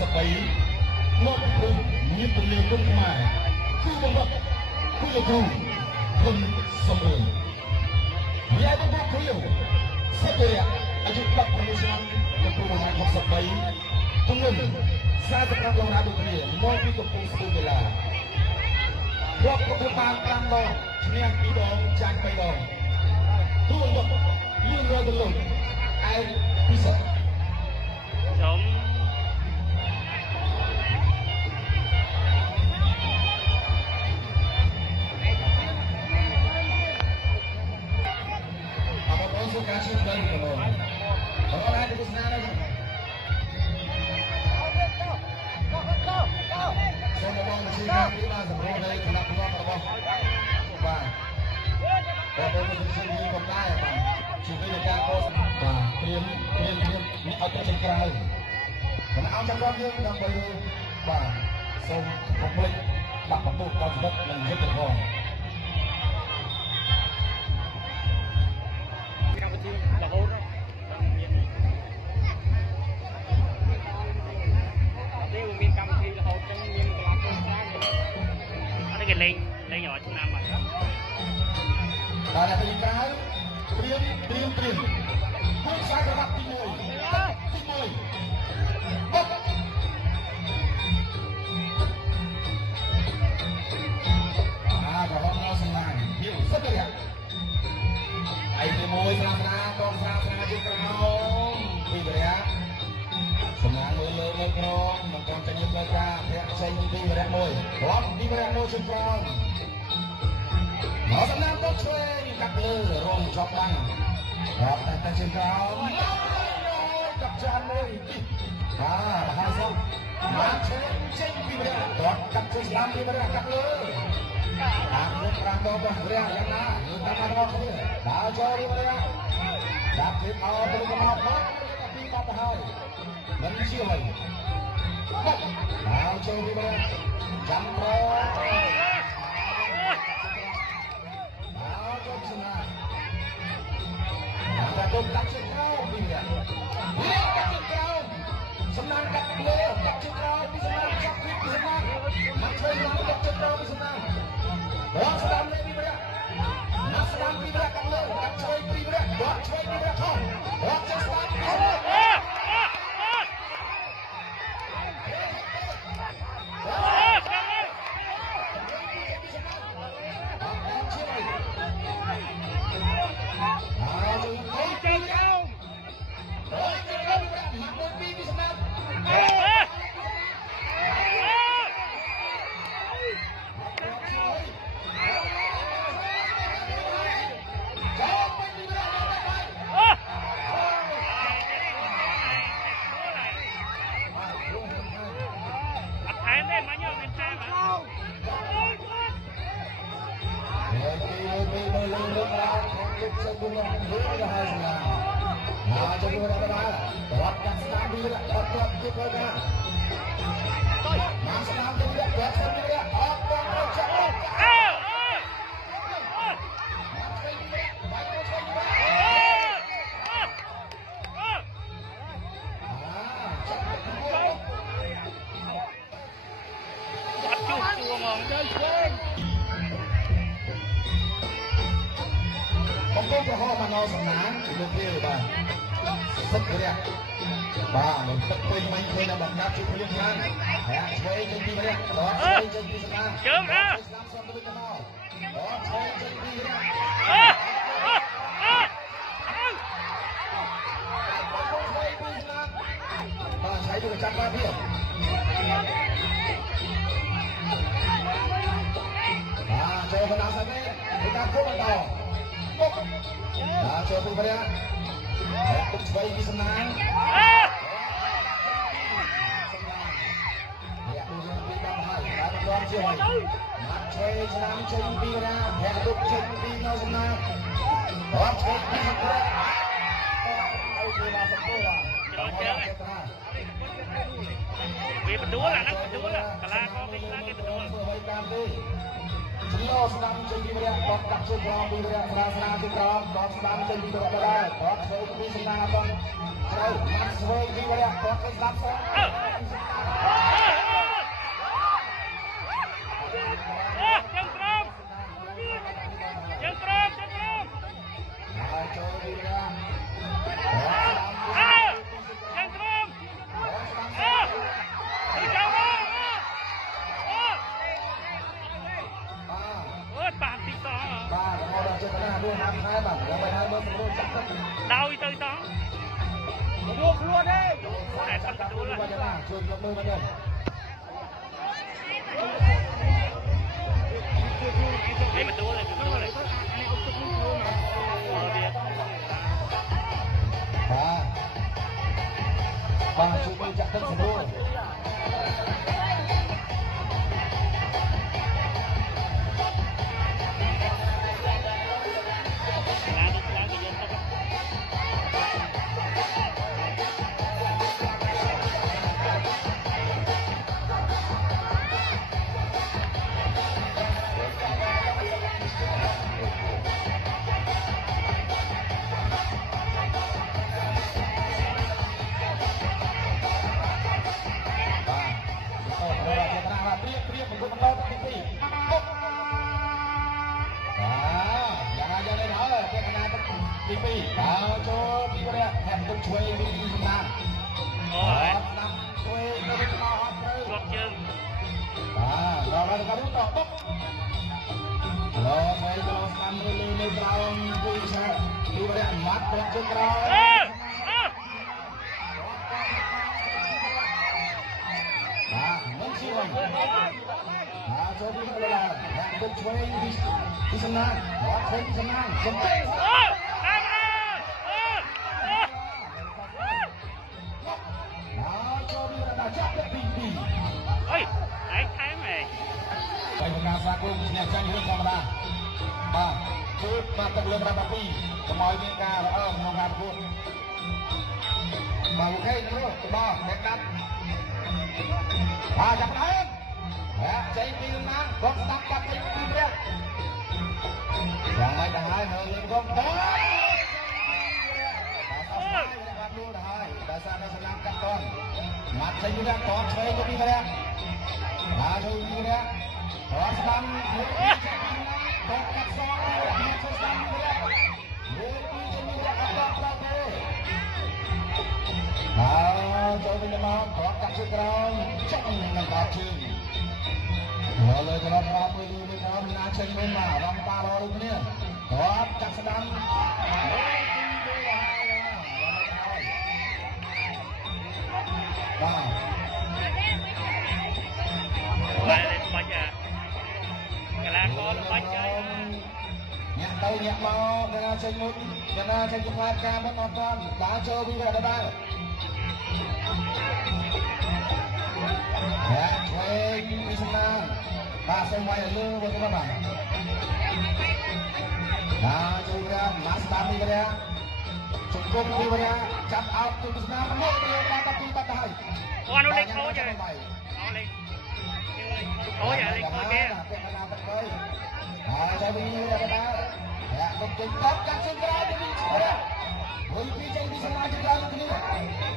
សបីមកពីមានពលិគុណខ្មែរគឺបង្កគឺលោកគ្រូគុណសំរួយវាឲ្យបង្កគ្រូសិទ្ធិអាយុ16ឆ្នាំកំពុងបង្ហាញ63ទម្ងន់45ដងណាដូចគ្នាមកពីកំពង់ស្ពឺកីឡារាប់ប្រកួតបាន5ដងឈ្នះ2ដងចាញ់3ដងទួមកលឿនរត់ទៅលើឯពិសេសចំការជួយដល់បងបងហើយទៅស្នាដល់សូមបងមកជួយការពីបានសម្រាប់នៅគណៈកម្មរបស់បាទបងប្អូនជួយជួយកំដៅបាទជួយในការកោសបាទព្រៀននេះអត់ទៅចង្ក្រៅគណៈអង្គចង្រត់យើងដើម្បីបាទសូមកុំភ្លេចដាក់បន្ទុកដល់ជីវិតនិងយុទ្ធផងលេងឲ្យឆ្នាំមកដល់តែពីក្រៅព្រៀនពួកខ្សែក្រវ៉ាត់ទី1បុកក្រវ៉ាត់មកសំឡាញ់យូរសិតទៅឯទី1ស្រាស្រាកងស្រាស្រាជាក្រោមពីវរៈសំឡាញ់មើលលើមើលក្រមមិនcònតែញឹមលើការប្រាក់ចេញពីវរៈមួយរាប់ពីវរៈនោះជិះក្រោមមកសំណាំទៅឆ្វេងកាត់លើរងចប់ដាំងរាប់តែជើងក្រោមកាប់ចានមួយហើយសុំមកចេញពីវរៈគាត់កាត់ជើងស្ដាំពីវរៈកាត់លើតាមលោកប្រាំដងរបស់វរៈយ៉ាងណាគឺតាមរបស់គ្នាដើរចូលពីវរៈដាក់ពីអោទៅមកមកពីបាត់ទៅហើយមិនជាអ្វីដើរចូលពីវរៈចាំប្រHãy subscribe cho kênh Ghiền Mì Gõ để không bỏ បាច់ណាជួយលោកមើលមកទៅនេះបន្ទូលនេះបន្ទូលនេះបាទជួយមើលចាក់ទឹកស្រួលទី2ដល់ចូលពីរយៈហាត់ទឹកឆ្វេងពីសំណាងអូយស្ដាប់ឆ្វេងទៅមកអត់ត្រូវគ្រាប់ជើងបាទដល់ដល់ទៅបុកលោពេលចូលស្ដាំលើនៅក្រោមគូឆាពីរយៈមាត់គ្រាប់ជើងក្រោយបាទមិនជឿវិញចូលពីកន្លែងហាត់ទឹកឆ្វេងពីសំណាងអត់ឃើញសំណាងសំណាងសាគូអ្នកចាញ់រឿងធម្មតាបាទជួយមកទឹកលើកដល់12កុំឲ្យមានការល្អក្នុងការប្រកួតបាទអូខេទៅបងអ្នកកាត់ចាប់ដើមចេញពីណាគាត់ស្ដាប់បាត់ពេញពីព្រះយ៉ាងម៉េចទៅហើយនៅលើគាត់ទៅបាទដួលទៅហើយដោយសារនៅសនាមកាត់តន់មាត់ចេញពីណាតឆ្វេងទៅពីព្រះបាទជួយពីព្រះគាត់ស្ដាំគាត់កាត់សងគាត់ស្ដាំព្រះលើពីជំនួសអត់ដល់ប្រទេបាទចូលវិញមកគាត់កាត់ជើងក្រោមចង់នឹងបាត់ជើងលើក្របមកមួយក្រោមណាចេញមុនមករំប៉ារអដូចគ្នាគាត់កាត់ស្ដាំបាទបាច់កលាករបាច់ហើយញាក់ទៅញាក់មកកណាចេញមុនកណាចេញខ្លាចការមុនអត់ទាន់ដើរចូលពីរដែរហើយឆ្វេងពីសំណាងបាទសូមវាយលើវិញមកបាទជួយរាមកស្ដាប់ពីរាជង្គង់ពីរាចាប់អោតពីសំណាងមកទៅដល់12បាត់ទៅហើយគាត់នោះលេខខូចហើយលេខអូយលេខខូចគេចូលវិញទៅដល់អ្នកទៅកាត់ជើងក្រោយពីឆ្វេងវិញពីចេញពីសំណាងជើងក្រោយគ្នា